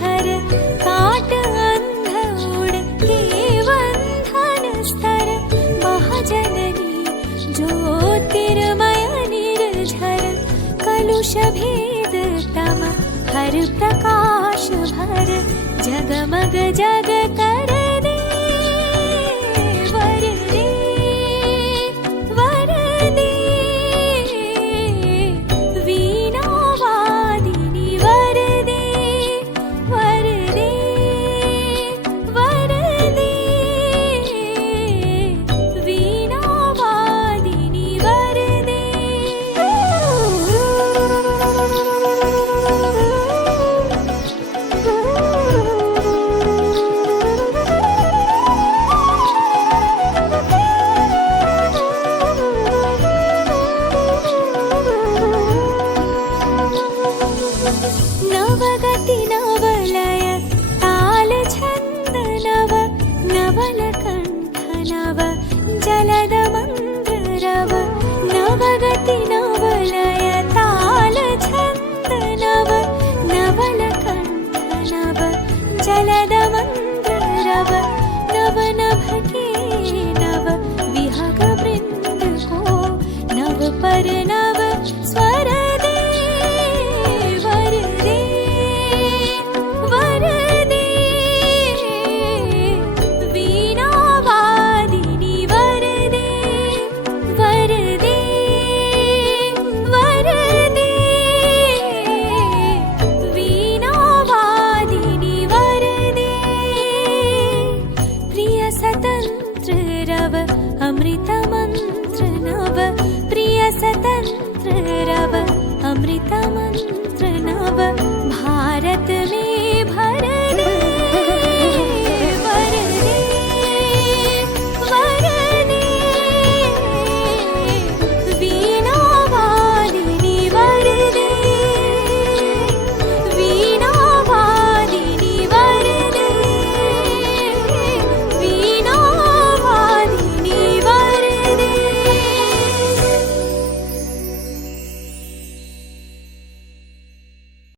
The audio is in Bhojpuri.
निर्झर काट अंध उड़ केवंधन स्तर महाजननी ज्योतिर्मय निर्झर कलुष भेद तम हर प्रकाश भर जगमग जग कर दे वर दे वर दे वीणा वादिनी वर दे वर दे वर दे वीणा वादिनी वर दे नवगति नवलय ताल छंद नव नवल कंठ नव जलद मंद्र रव नवगति नवलय ताल छंद नव नवल कंठ नव जलद मंद्र रव नव नभ के नव विहग वृंद को नव पर